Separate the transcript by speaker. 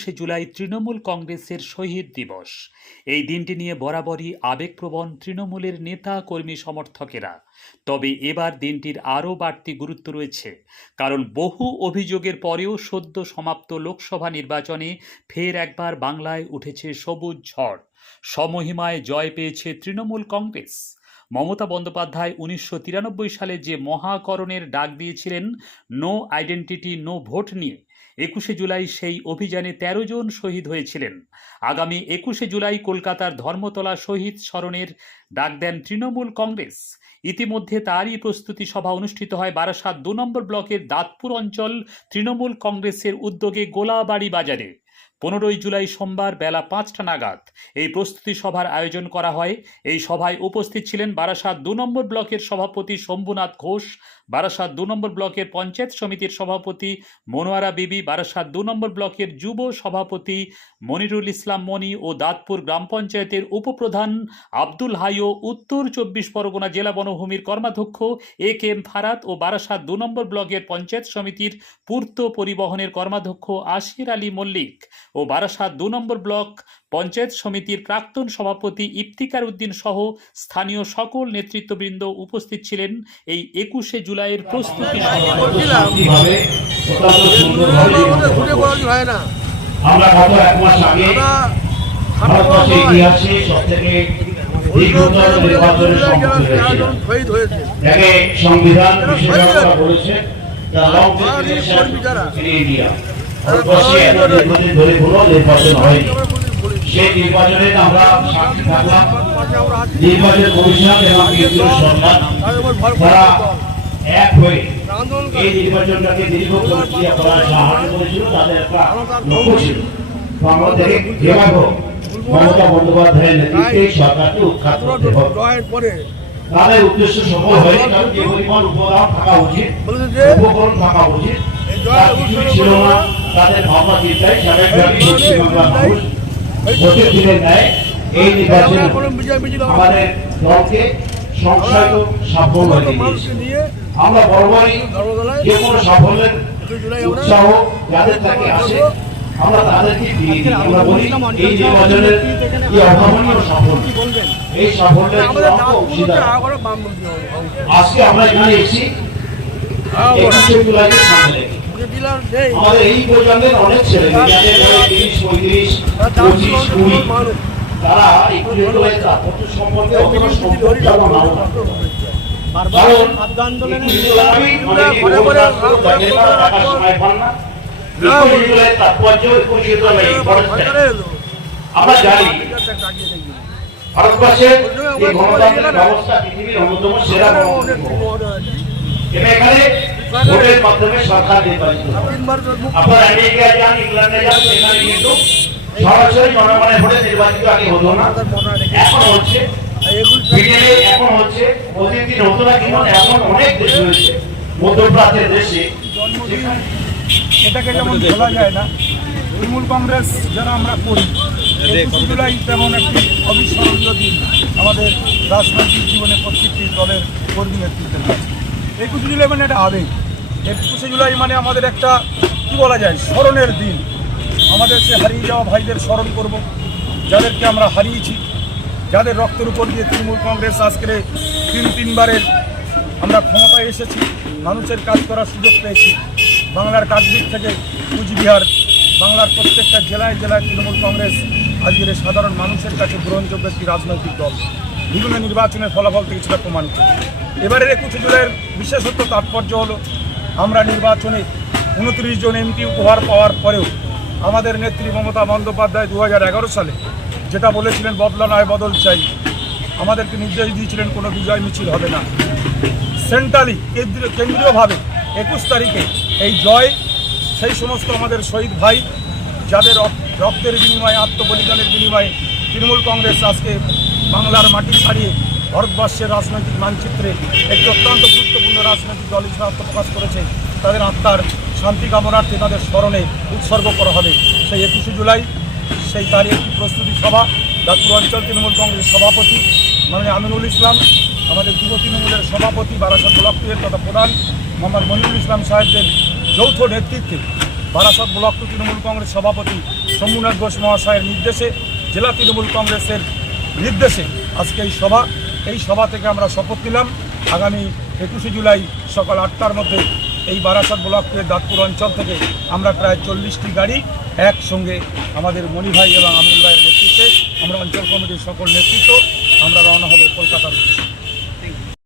Speaker 1: একুশে জুলাই তৃণমূল কংগ্রেসের শহীদ দিবস। এই দিনটি নিয়ে বরাবরই আবেগপ্রবণ তৃণমূলের নেতা, কর্মী, সমর্থকেরা। তবে এবার দিনটির আরও বাড়তি গুরুত্ব রয়েছে, কারণ বহু অভিযোগের পরেও সদ্য সমাপ্ত লোকসভা নির্বাচনে ফের একবার বাংলায় উঠেছে সবুজ ঝড়। সমহিমায় জয় পেয়েছে তৃণমূল কংগ্রেস। মমতা বন্দ্যোপাধ্যায় উনিশশো তিরানব্বই সালে যে মহাকরণের ডাক দিয়েছিলেন, নো আইডেন্টিটি, নো ভোট নিয়ে একুশে জুলাই সেই অভিযানে ১৩ জন শহীদ হয়েছিলেন। আগামী একুশে জুলাই কলকাতার ধর্মতলা শহীদ স্মরণের ডাক দেন তৃণমূল কংগ্রেস। ইতিমধ্যে তারই প্রস্তুতি সভা অনুষ্ঠিত হয় বারাসাত দু নম্বর ব্লকের দাঁতপুর অঞ্চল তৃণমূল কংগ্রেসের উদ্যোগে গোলাবাড়ি বাজারে। পনেরোই জুলাই সোমবার বেলা পাঁচটা নাগাদ এই প্রস্তুতি সভার আয়োজন করা হয়। এই সভায় উপস্থিত ছিলেন বারাসাত দু নম্বর ব্লকের সভাপতি শম্ভুনাথ ঘোষ, বারাসাত দু নম্বর ব্লকের পঞ্চায়েত সমিতির সভাপতি মনোয়ারা বিবি, বারাসাত দু নম্বর ব্লকের যুব সভাপতি মনিরুল ইসলাম মনি ও দাঁতপুর গ্রাম পঞ্চায়েতের উপপ্রধান আব্দুল হাইও উত্তর চব্বিশ পরগনা জেলা বনভূমির কর্মাধ্যক্ষ এ কে এম ফারাত ও বারাসাত দু নম্বর ব্লকের পঞ্চায়েত সমিতির পূর্ত পরিবহনের কর্মাধ্যক্ষ আশির আলী মল্লিক। ও বারাসাত দু নম্বর ব্লক পঞ্চায়েত সমিতির প্রাক্তন সভাপতি ইফতিকার উদ্দিন সহ স্থানীয় সকল নেতৃত্ববৃন্দ উপস্থিত ছিলেন এই একুশে জুলাইয়ের প্রস্তুতি
Speaker 2: আমার
Speaker 3: গত এক মাস আগে ইতিহাসে দীর্ঘতর নির্বাচনের সম্মুখীন হয়েছিল যাকে সংবিধান বিশেষজ্ঞরা বলেছে দ্য লং
Speaker 2: বাঙালির
Speaker 3: ইন ইন্ডিয়া ভারতবর্ষে এত দীর্ঘদিন ধরে কোনো নির্বাচন হয়নি সেই নির্বাচনে আমরা সাক্ষী থাকলাম নির্বাচন কমিশন এবং কেন্দ্রীয় সরকার তারা এক হয়ে এই নির্বাচনটাকে দীর্ঘ প্রক্রিয়া করার সাহায্য করেছিল তাদের একটা লক্ষ্য ছিল তো আমাদের যেভাবে হোক মমতা বন্দ্যোপাধ্যায়ের নেতৃত্বে এই সরকারকে উৎখাত করতে হবে তাদের উদ্দেশ্য সফল হয়নি কারণ যে পরিমাণ উপকরণ থাকা উচিত উপকরণ থাকা উচিত তার কিছুই ছিল না তাদের ভাবনা চিন্তায় স্বাভাবিকভাবে পশ্চিমবাংলার মানুষ ভোটের দিনের ন্যায় এই নির্বাচনে আমাদের দলকে সংশয় সাফল্য দিয়েছে।
Speaker 2: নিয়ে
Speaker 3: আমরা বরাবরই যে কোনো সাফল্যের উৎসাহ যাদের থেকে আসে আমরা তাদেরকে দিয়ে দিই। আমরা বলি এই নির্বাচনের কি অভাবনীয় সাফল্য? এই সাফল্যের অংশীদার আজকে আমরা এখানে এসেছি। একুশে জুলাইকে সামনে। আমাদের এই প্রজন্মের অনেক ছেলে তিরিশ পঁয়ত্রিশ পঁচিশ কুড়ি তারা একুশে জুলাই তাৎপর্য সম্পর্কে অতটা সম্পর্ক জানো না। কারণ এই আমরা জানি ভারতবর্ষের এই গণতান্ত্রিক ব্যবস্থা পৃথিবীর অন্যতম সেরা এখানে ভোটের মাধ্যমে সরকার নির্বাচিত। আপনার আমেরিকা যান ইংল্যান্ডে যান সেখানে কিন্তু সরাসরি জনগণের ভোটে নির্বাচিত আগে হতো না। এখন হচ্ছে ব্রিটেনে এখন হচ্ছে প্রতিদিন হতো না কিন্তু এখন অনেক দেশ রয়েছে মধ্যপ্রাচ্যের দেশে।
Speaker 4: এটাকে যেমন বলা যায় না তৃণমূল কংগ্রেস যারা আমরা করি একুশে জুলাই তেমন একটি অবিস্মরণীয় দিন আমাদের রাজনৈতিক জীবনে প্রত্যেকটি দলের কর্মী নেতৃত্বের কাছে। একুশে জুলাই মানে একটা আবেগ একুশে জুলাই মানে আমাদের একটা, কি বলা যায়, স্মরণের দিন। আমাদের সে হারিয়ে যাওয়া ভাইদের স্মরণ করব, যাদেরকে আমরা হারিয়েছি, যাদের রক্তের উপর দিয়ে তৃণমূল কংগ্রেস আজকে তিন তিনবারের আমরা ক্ষমতায় এসেছি, মানুষের কাজ করার সুযোগ পেয়েছি। বাংলার কাকদ্বীপ থেকে কুচবিহার, বাংলার প্রত্যেকটা জেলায় জেলায় তৃণমূল কংগ্রেস আজকের সাধারণ মানুষের কাছে গ্রহণযোগ্য একটি রাজনৈতিক দল। বিভিন্ন নির্বাচনের ফলাফল থেকে সেটা প্রমাণিত এবারের একুশে জুলাইয়ের বিশেষত্ব তাৎপর্য হলো, আমরা নির্বাচনে উনত্রিশ জন এমপি উপহার পাওয়ার পরেও আমাদের নেত্রী মমতা বন্দ্যোপাধ্যায় দু হাজার এগারো সালে যেটা বলেছিলেন, বদলা নয়, বদল চাই। আমাদেরকে নির্দেশ দিয়েছিলেন, কোনো বিজয় মিছিল হবে না। সেন্ট্রালি কেন্দ্রীয় কেন্দ্রীয়ভাবে একুশ তারিখে এই জয়, সেই সমস্ত আমাদের শহীদ ভাই, যাদের রক- রক্তের বিনিময়ে, আত্মবলিদানের বিনিময়ে তৃণমূল কংগ্রেস আজকে বাংলার মাটি ছাড়িয়ে ভারতবর্ষের রাজনৈতিক মানচিত্রে একটি অত্যন্ত গুরুত্বপূর্ণ রাজনৈতিক দল হিসেবে আত্মপ্রকাশ করেছে। তাদের আত্মার শান্তি কামনার্থে তাদের স্মরণে উৎসর্গ করা হবে। সেই একুশে জুলাই, সেই তারই একটি প্রস্তুতি সভা দাঁতপুর অঞ্চল তৃণমূল কংগ্রেস সভাপতি মাননীয় আমিনুল ইসলাম, আমাদের যুব তৃণমূলের সভাপতি বারাসাত ব্লক তথা প্রধান মোহাম্মদ মনিরুল ইসলাম সাহেবদের যৌথ নেতৃত্বে বারাসত ব্লক তৃণমূল কংগ্রেস সভাপতি শম্ভুনাথ ঘোষ মহাশয়ের নির্দেশে জেলা তৃণমূল কংগ্রেসের নির্দেশে আজকে এই সভা এই সভা থেকে আমরা শপথ নিলাম। আগামী একুশে জুলাই সকাল আটটার মধ্যে এই বারাসাত ব্লকের দাঁতপুর অঞ্চল থেকে আমরা প্রায় চল্লিশটি গাড়ি একসঙ্গে আমাদের মণি ভাই এবং আমিন ভাইয়ের নেতৃত্বে, আমরা অঞ্চল কমিটির সকল নেতৃত্ব, আমরা রওনা হব কলকাতার